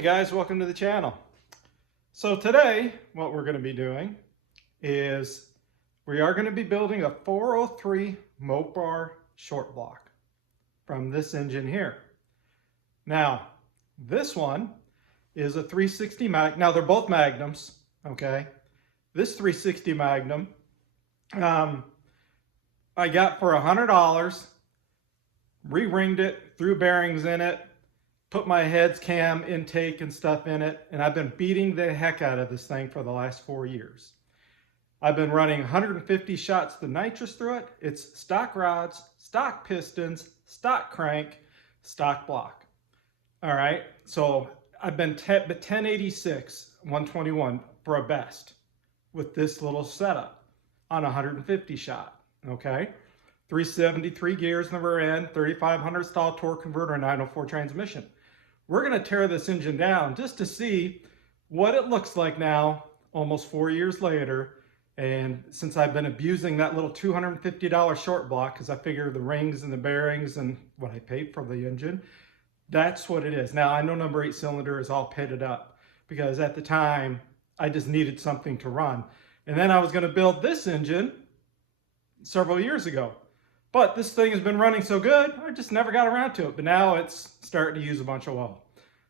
Hey guys, welcome to the channel. So today what we're going to be doing is we are going to be building a 403 Mopar short block from this engine here. Now this one is a 360 Magnum. Now they're both Magnums, okay? This 360 Magnum I got for $100, re-ringed it, threw bearings in it, put my heads cam intake and stuff in it, and I've been beating the heck out of this thing for the last 4 years. I've been running 150 shots of nitrous through it. It's stock rods, stock pistons, stock crank, stock block. All right, so I've been 1086, 121 for a best with this little setup on 150 shot, okay? 373 gears in the rear end, 3500 stall torque converter, and 904 transmission. We're going to tear this engine down just to see what it looks like now, almost 4 years later. And since I've been abusing that little $250 short block, because I figure the rings and the bearings and what I paid for the engine, that's what it is. Now, I know number 8 cylinder is all pitted up because at the time, I just needed something to run. And then I was going to build this engine several years ago. But this thing has been running so good, I just never got around to it. But now it's starting to use a bunch of oil.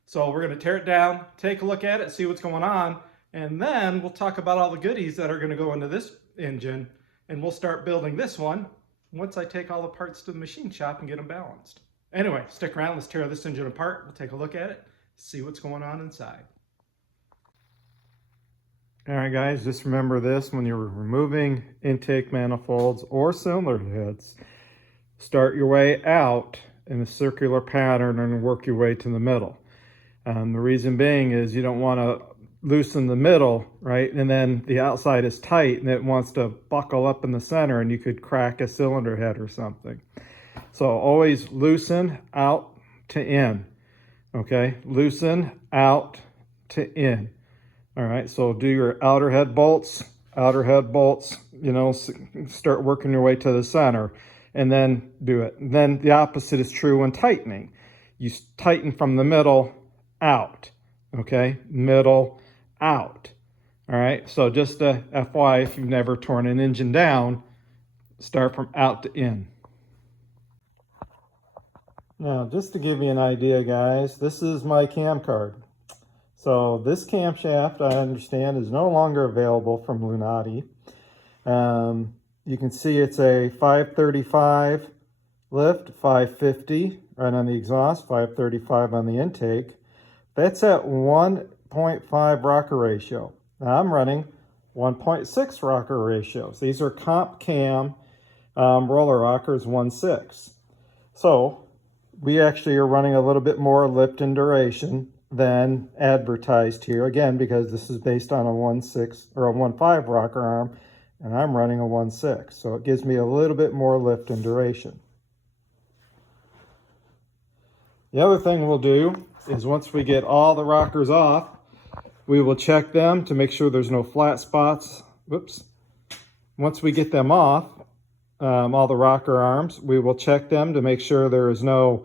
So we're going to tear it down, take a look at it, see what's going on, and then we'll talk about all the goodies that are going to go into this engine, and we'll start building this one once I take all the parts to the machine shop and get them balanced. Anyway, stick around, let's tear this engine apart, we'll take a look at it, see what's going on inside. All right guys, just remember this: when you're removing intake manifolds or cylinder heads, start your way out in a circular pattern and work your way to the middle. The reason being is you don't want to loosen the middle, right? And then the outside is tight and it wants to buckle up in the center and you could crack a cylinder head or something. So always loosen out to in, okay? Loosen out to in. All right, so do your outer head bolts, you know, start working your way to the center and then do it. And then the opposite is true when tightening. You tighten from the middle out, okay? Middle out. All right, so just a FYI, if you've never torn an engine down, start from out to in. Now, just to give you an idea, guys, this is my cam card. So this camshaft, I understand, is no longer available from Lunati. You can see it's a 535 lift, 550 right on the exhaust, 535 on the intake. That's at 1.5 rocker ratio. Now I'm running 1.6 rocker ratios. These are comp cam roller rockers 1.6. So we actually are running a little bit more lift and duration than advertised here, again because this is based on a 1.6 or a 1.5 rocker arm, and I'm running a 1.6, so it gives me a little bit more lift and duration. The other thing we'll do is once we get all the rockers off, we will check them to make sure there's no flat spots. Whoops. Once we get them off, all the rocker arms, we will check them to make sure there is no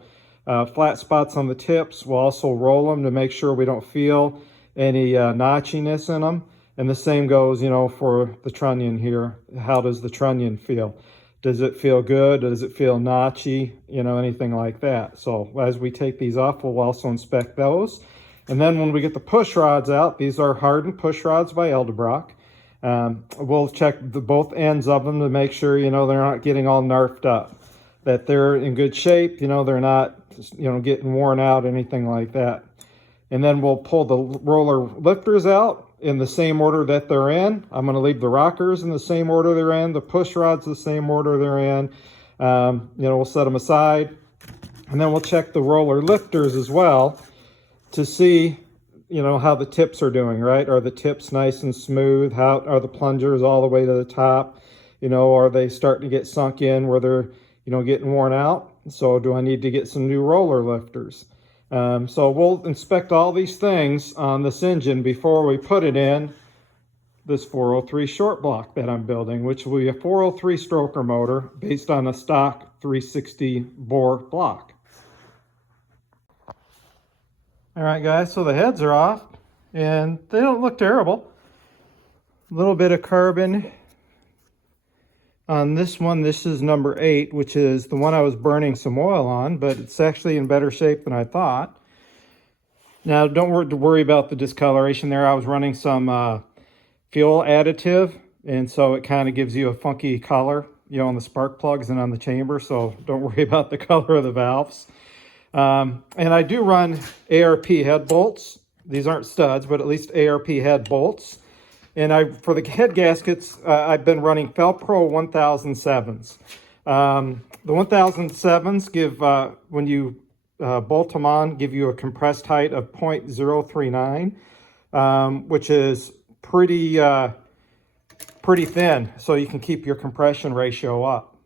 flat spots on the tips. We'll also roll them to make sure we don't feel any notchiness in them. And the same goes, you know, for the trunnion here. How does the trunnion feel? Does it feel good? Does it feel notchy? You know, anything like that. So as we take these off, we'll also inspect those. And then when we get the push rods out, these are hardened push rods by Eldebrock. We'll check both ends of them to make sure, you know, they're not getting all narfed up, that they're in good shape, you know, they're not, you know, getting worn out, anything like that. And then we'll pull the roller lifters out in the same order that they're in. I'm going to leave the rockers in the same order they're in, the push rods the same order they're in. You know, we'll set them aside. And then we'll check the roller lifters as well to see, you know, how the tips are doing, right? Are the tips nice and smooth? How are the plungers all the way to the top? You know, are they starting to get sunk in where they're, you know, getting worn out? So do I need to get some new roller lifters? So we'll inspect all these things on this engine before we put it in this 403 short block that I'm building, which will be a 403 stroker motor based on a stock 360 bore block. All right, guys, so the heads are off and they don't look terrible. A little bit of carbon on this one. This is number 8, which is the one I was burning some oil on, but it's actually in better shape than I thought. Now, don't worry about the discoloration there. I was running some fuel additive, and so it kind of gives you a funky color, you know, on the spark plugs and on the chamber, so don't worry about the color of the valves. And I do run ARP head bolts. These aren't studs, but at least ARP head bolts. And for the head gaskets, I've been running Felpro 1007s. The 1007s give, when you bolt them on, give you a compressed height of 0.039, which is pretty thin, so you can keep your compression ratio up.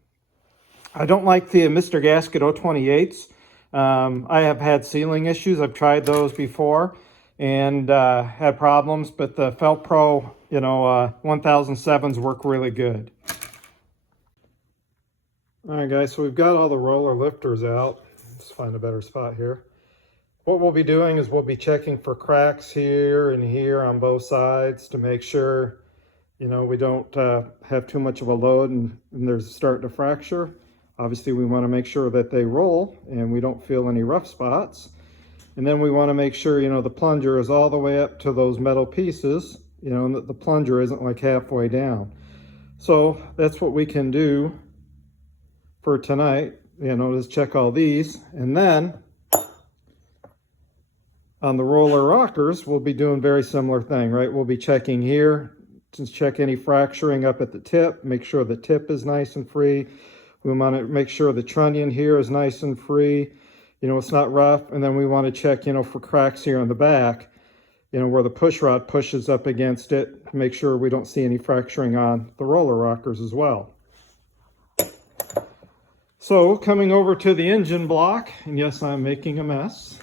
I don't like the Mr. Gasket 028s. I have had sealing issues. I've tried those before and had problems, but the Felpro, 1007s work really good. All right, guys, so we've got all the roller lifters out. Let's find a better spot here. What we'll be doing is we'll be checking for cracks here and here on both sides to make sure, we don't have too much of a load and there's starting to fracture. Obviously, we want to make sure that they roll and we don't feel any rough spots. And then we want to make sure, the plunger is all the way up to those metal pieces, and that the plunger isn't like halfway down. So that's what we can do for tonight, just check all these. And then on the roller rockers, we'll be doing very similar thing, right? We'll be checking here to check any fracturing up at the tip, make sure the tip is nice and free. We want to make sure the trunnion here is nice and free, it's not rough. And then we want to check, for cracks here on the back, where the push rod pushes up against it, to make sure we don't see any fracturing on the roller rockers as well. So coming over to the engine block, and yes, I'm making a mess.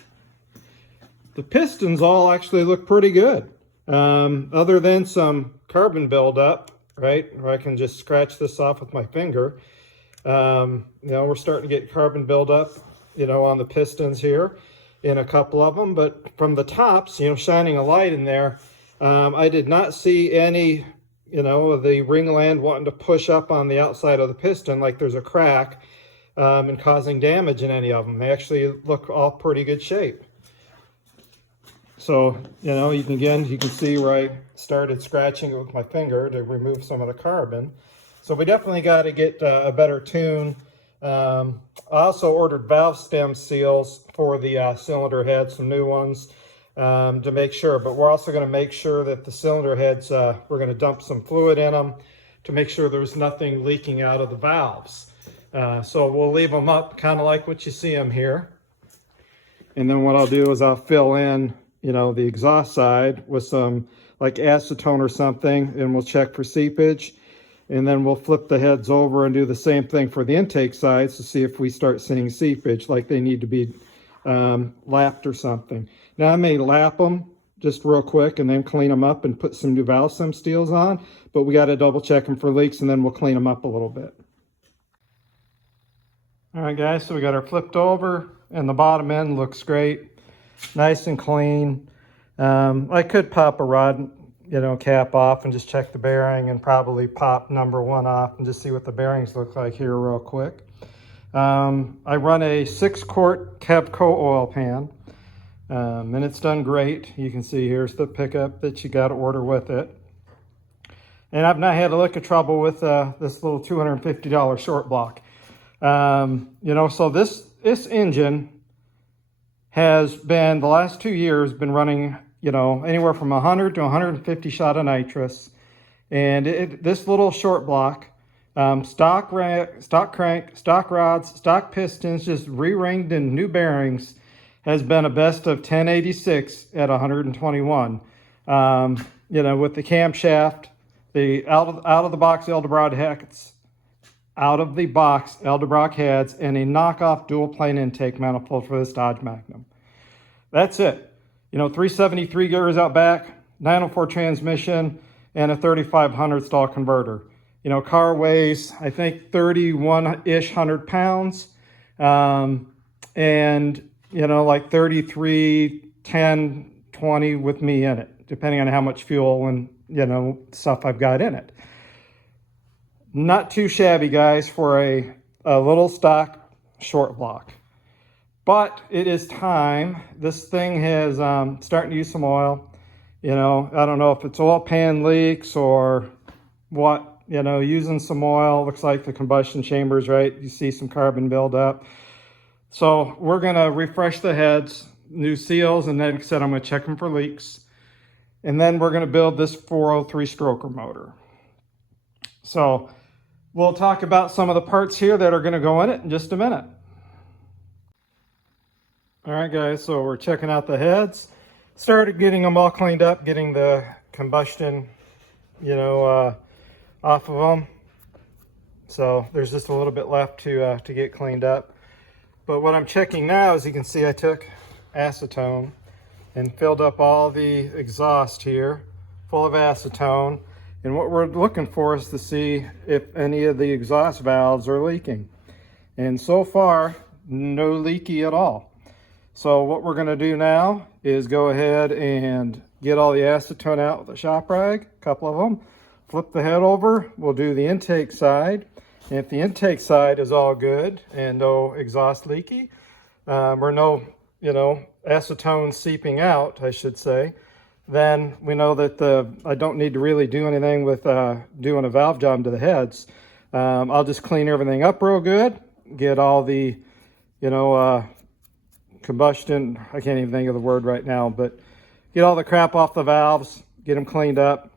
The pistons all actually look pretty good, other than some carbon buildup, right? Where I can just scratch this off with my finger. We're starting to get carbon buildup, on the pistons here in a couple of them, but from the tops, shining a light in there, I did not see any, the ringland wanting to push up on the outside of the piston like there's a crack and causing damage in any of them. They actually look all pretty good shape. So, you can see where I started scratching it with my finger to remove some of the carbon. So we definitely got to get a better tune. I also ordered valve stem seals for the cylinder head, some new ones to make sure. But we're also going to make sure that the cylinder heads, we're going to dump some fluid in them to make sure there's nothing leaking out of the valves. So we'll leave them up kind of like what you see them here. And then what I'll do is I'll fill in, the exhaust side with some like acetone or something, and we'll check for seepage. And then we'll flip the heads over and do the same thing for the intake sides to see if we start seeing seepage, like they need to be lapped or something. Now I may lap them just real quick and then clean them up and put some new valve stem steels on, but we got to double check them for leaks and then we'll clean them up a little bit. All right, guys, so we got our flipped over and the bottom end looks great, nice and clean. I could pop a rod cap off and just check the bearing, and probably pop number 1 off and just see what the bearings look like here real quick. I run a 6-quart Kevco oil pan, and it's done great. You can see here's the pickup that you got to order with it. And I've not had a lick of trouble with this little $250 short block. So this engine has been, the last 2 years, been running anywhere from 100 to 150 shot of nitrous. And this little short block, stock crank, stock rods, stock pistons, just re-ringed and new bearings, has been a best of 1086 at 121. With the camshaft, the out of the box Eldebrock heads, and a knockoff dual plane intake manifold for this Dodge Magnum. That's it. 373 gears out back, 904 transmission, and a 3500 stall converter. Car weighs, I think, 31-ish hundred pounds, and like 33 10, 20 with me in it, depending on how much fuel and, you know, stuff I've got in it. Not too shabby, guys, for a little stock short block. But it is time. This thing has starting to use some oil. You know, I don't know if it's oil pan leaks or what, you know, using some oil. Looks like the combustion chambers, right? You see some carbon buildup. So we're going to refresh the heads, new seals, and then, like I said, I'm going to check them for leaks. And then we're going to build this 403 stroker motor. So we'll talk about some of the parts here that are going to go in it in just a minute. All right, guys, so we're checking out the heads. Started getting them all cleaned up, getting the combustion, you know, off of them. So there's just a little bit left to get cleaned up. But what I'm checking now, as you can see, I took acetone and filled up all the exhaust here full of acetone. And what we're looking for is to see if any of the exhaust valves are leaking. And so far, no leaky at all. So what we're going to do now is go ahead and get all the acetone out with a shop rag, a couple of them. Flip the head over. We'll do the intake side. And if the intake side is all good and no exhaust leaky, or no, you know, acetone seeping out, I should say, then we know that I don't need to really do anything with doing a valve job to the heads. I'll just clean everything up real good, get all the, you know, combustion, I can't even think of the word right now, but get all the crap off the valves, get them cleaned up.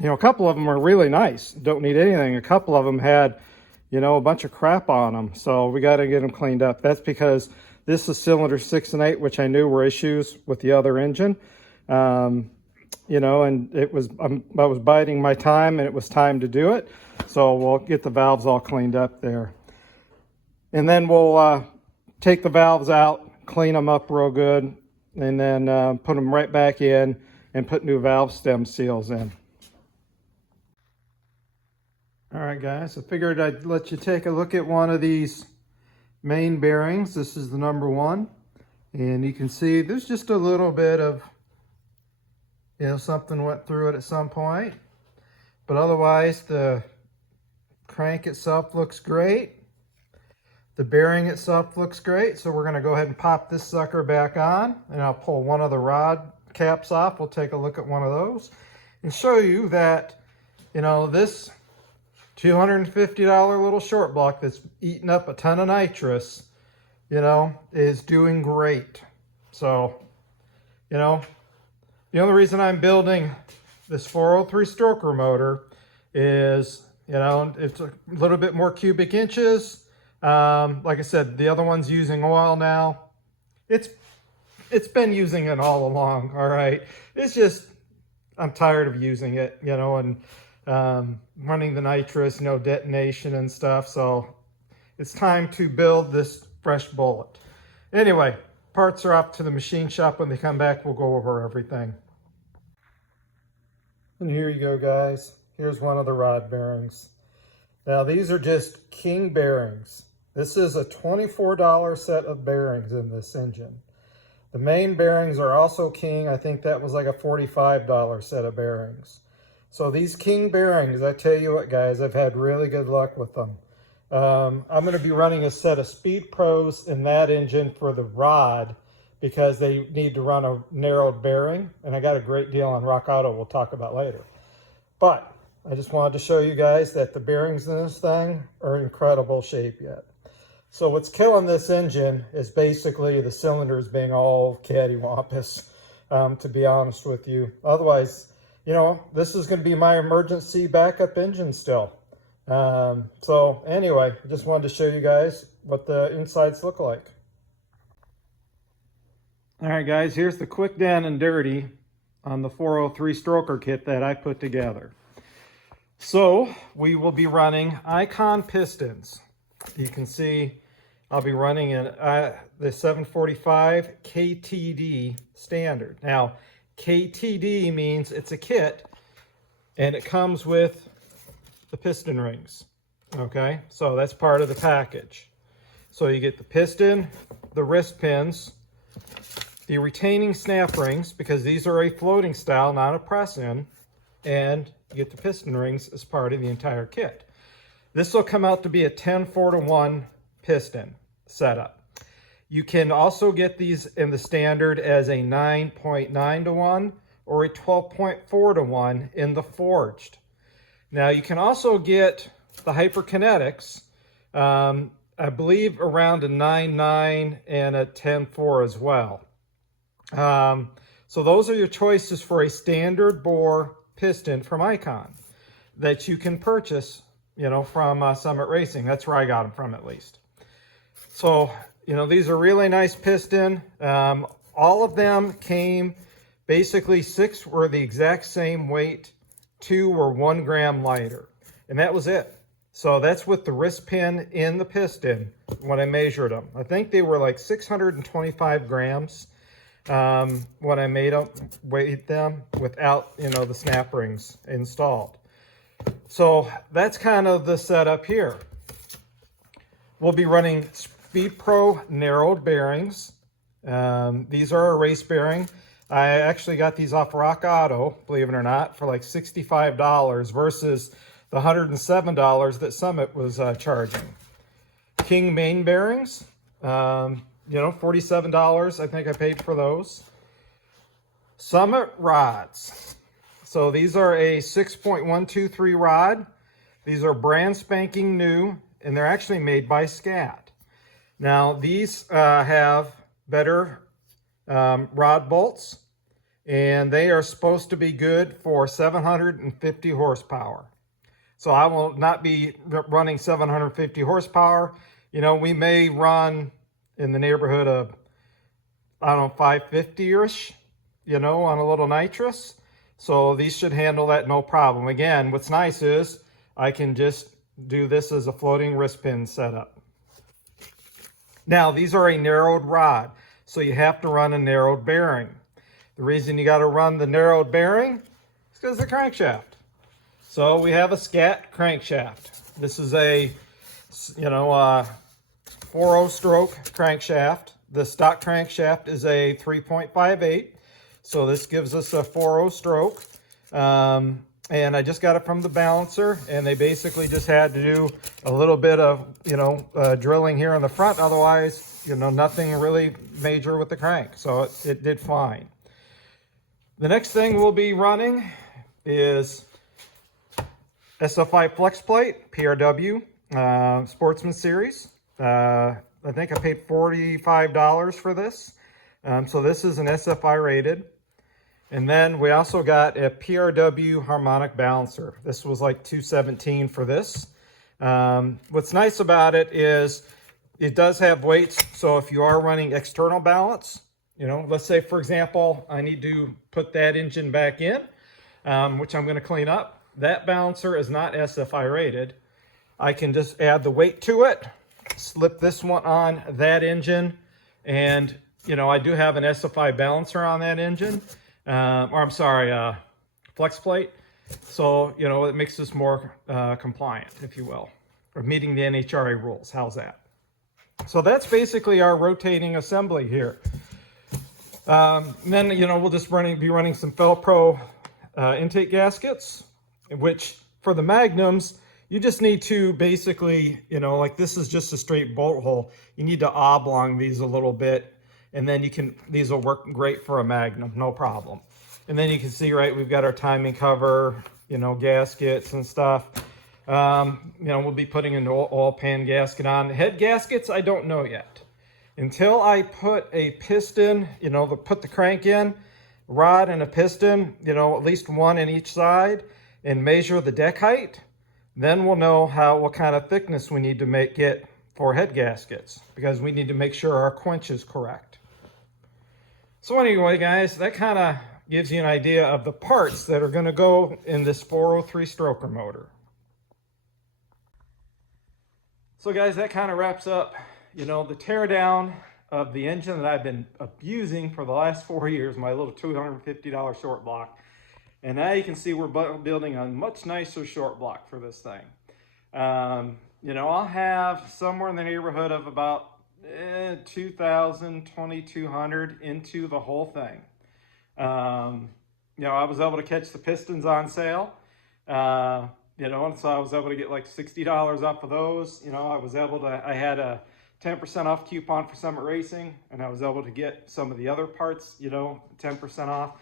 You know, a couple of them are really nice, don't need anything. A couple of them had, you know, a bunch of crap on them, so we got to get them cleaned up. That's because this is cylinder 6 and 8, which I knew were issues with the other engine. You know, and it was, I was biding my time, and it was time to do it. So we'll get the valves all cleaned up there. And then we'll take the valves out, clean them up real good, and then put them right back in and put new valve stem seals in. All right, guys, I figured I'd let you take a look at one of these main bearings. This is the number 1. And you can see there's just a little bit of, you know, something went through it at some point. But otherwise, the crank itself looks great. The bearing itself looks great. So we're going to go ahead and pop this sucker back on. And I'll pull one of the rod caps off. We'll take a look at one of those and show you that, you know, this $250 little short block that's eating up a ton of nitrous, you know, is doing great. So, you know, the only reason I'm building this 403 stroker motor is, you know, it's a little bit more cubic inches. Like I said, the other one's using oil now. It's been using it all along, all right? It's just, I'm tired of using it, you know, and running the nitrous, you know, detonation and stuff. So it's time to build this fresh bullet. Anyway, parts are off to the machine shop. When they come back, we'll go over everything. And here you go, guys. Here's one of the rod bearings. Now these are just king bearings. This is a $24 set of bearings in this engine. The main bearings are also king. I think that was like a $45 set of bearings. So these king bearings, I tell you what, guys, I've had really good luck with them. I'm going to be running a set of Speed Pros in that engine for the rod because they need to run a narrowed bearing. And I got a great deal on Rock Auto we'll talk about later. But I just wanted to show you guys that the bearings in this thing are in incredible shape yet. So what's killing this engine is basically the cylinders being all cattywampus, to be honest with you. Otherwise, you know, this is going to be my emergency backup engine still. So anyway, I just wanted to show you guys what the insides look like. All right, guys, here's the quick down and dirty on the 403 stroker kit that I put together. So we will be running Icon pistons. You can see I'll be running the 745 KTD standard. Now, KTD means it's a kit, and it comes with the piston rings. Okay, so that's part of the package. So you get the piston, the wrist pins, the retaining snap rings, because these are a floating style, not a press-in, and you get the piston rings as part of the entire kit. This will come out to be a 10-4-to-1 piston setup. You can also get these in the standard as a 9.9-to-1 or a 12.4-to-1 in the forged. Now you can also get the hyperkinetics, I believe around a 9.9 and a 10.4 as well. So those are your choices for a standard bore piston from Icon that you can purchase, you know, from Summit Racing. That's where I got them from, at least. So, you know, these are really nice piston. All of them came, basically 6 were the exact same weight, 2 were 1 gram lighter, and that was it. So that's with the wrist pin in the piston when I measured them. I think they were like 625 grams when I weighed them without, you know, the snap rings installed. So that's kind of the setup here. We'll be running Speed Pro narrowed bearings. These are a race bearing. I actually got these off Rock Auto, believe it or not, for like $65 versus the $107 that Summit was charging. King main bearings, you know, $47 I think I paid for those. Summit rods. So these are a 6.123 rod. These are brand spanking new, and they're actually made by Scat. Now these have better rod bolts, and they are supposed to be good for 750 horsepower. So I will not be running 750 horsepower. You know, we may run in the neighborhood of, I don't know, 550-ish, you know, on a little nitrous. So these should handle that no problem. Again, what's nice is I can just do this as a floating wrist pin setup. Now, these are a narrowed rod, so you have to run a narrowed bearing. The reason you got to run the narrowed bearing is because of the crankshaft. So we have a Scat crankshaft. This is a, you know, 4.0 stroke crankshaft. The stock crankshaft is a 3.58. So this gives us a 4.0 stroke. And I just got it from the balancer, and they basically just had to do a little bit of, you know, drilling here on the front. Otherwise, you know, nothing really major with the crank. So it did fine. The next thing we'll be running is SFI flex plate, PRW, Sportsman Series. I think I paid $45 for this. So this is an SFI rated. And then we also got a PRW harmonic balancer. This was like $217 for this. What's nice about it is it does have weights. So if you are running external balance, you know, let's say, for example, I need to put that engine back in, which I'm going to clean up. That balancer is not SFI rated. I can just add the weight to it, slip this one on that engine, and, you know, I do have an SFI balancer on that engine, flex plate. So, you know, it makes this more compliant, if you will, or meeting the NHRA rules. How's that? So that's basically our rotating assembly here. Then, you know, we'll just be running some Felpro intake gaskets, which for the Magnums, you just need to basically, you know, like this is just a straight bolt hole. You need to oblong these a little bit, and then these will work great for a Magnum, no problem. And then you can see, right, we've got our timing cover, you know, gaskets and stuff. You know, we'll be putting an oil pan gasket on. Head gaskets, I don't know yet. Until I put a piston, you know, put the crank in, rod and a piston, you know, at least one in each side, and measure the deck height, then we'll know what kind of thickness we need to get for head gaskets, because we need to make sure our quench is correct. So anyway, guys, that kind of gives you an idea of the parts that are going to go in this 403 stroker motor. So guys, that kind of wraps up, you know, the teardown of the engine that I've been abusing for the last 4 years, my little $250 short block. And now you can see we're building a much nicer short block for this thing. You know, I'll have somewhere in the neighborhood of about 2,000, 2,200 into the whole thing. You know, I was able to catch the pistons on sale. You know, and so I was able to get like $60 off of those. You know, I had a 10% off coupon for Summit Racing, and I was able to get some of the other parts, you know, 10% off.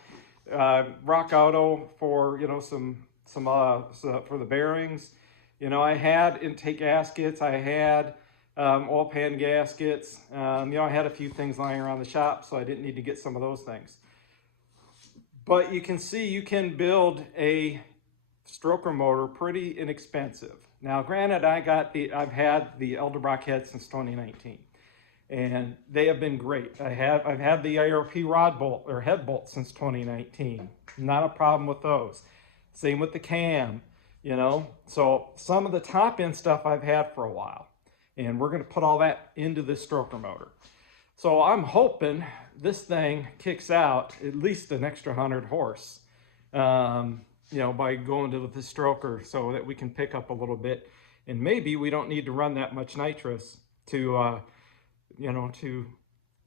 Rock Auto for, you know, some for the bearings. You know, I had intake gaskets, I had oil pan gaskets. You know, I had a few things lying around the shop, so I didn't need to get some of those things. But you can see you can build a stroker motor pretty inexpensive. Now, granted, I've had the Edelbrock head since 2019, and they have been great. I've had the IRP rod bolt or head bolt since 2019. Not a problem with those. Same with the cam, you know. So some of the top end stuff I've had for a while, and we're going to put all that into this stroker motor. So I'm hoping this thing kicks out at least an extra 100 horse, you know, by going to the stroker, so that we can pick up a little bit. And maybe we don't need to run that much nitrous to, you know, to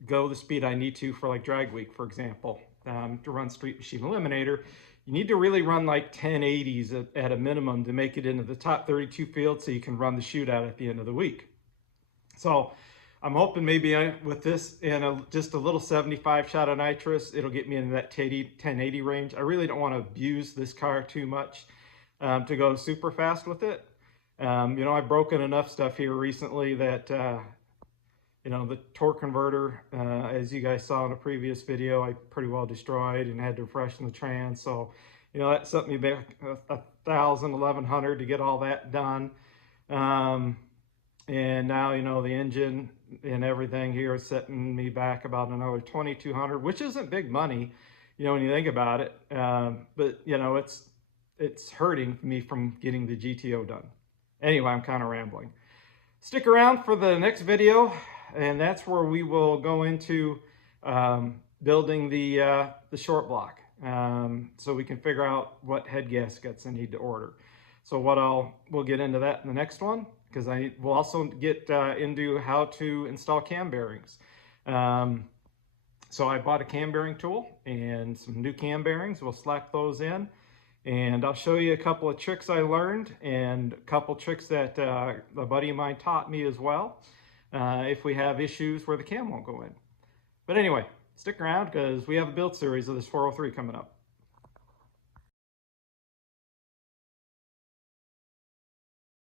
go the speed I need to for like drag week, for example. To run Street Machine Eliminator, you need to really run like 1080s at a minimum to make it into the top 32 field so you can run the shootout at the end of the week. So I'm hoping maybe with this and just a little 75 shot of nitrous, it'll get me into that 1080 range. I really don't want to abuse this car too much to go super fast with it. You know, I've broken enough stuff here recently that, you know, the torque converter, as you guys saw in a previous video, I pretty well destroyed and had to freshen the trans. So, you know, that set me back 1,000, 1,100 to get all that done. And now, you know, the engine and everything here is setting me back about another 2,200, which isn't big money, you know, when you think about it. But, you know, it's hurting me from getting the GTO done. Anyway, I'm kind of rambling. Stick around for the next video, and that's where we will go into building the short block, so we can figure out what head gaskets I need to order. So we'll get into that in the next one, because we'll also get into how to install cam bearings. So I bought a cam bearing tool and some new cam bearings. We'll slap those in, and I'll show you a couple of tricks I learned and a couple tricks that a buddy of mine taught me as well, if we have issues where the cam won't go in. But anyway, stick around, because we have a build series of this 403 coming up.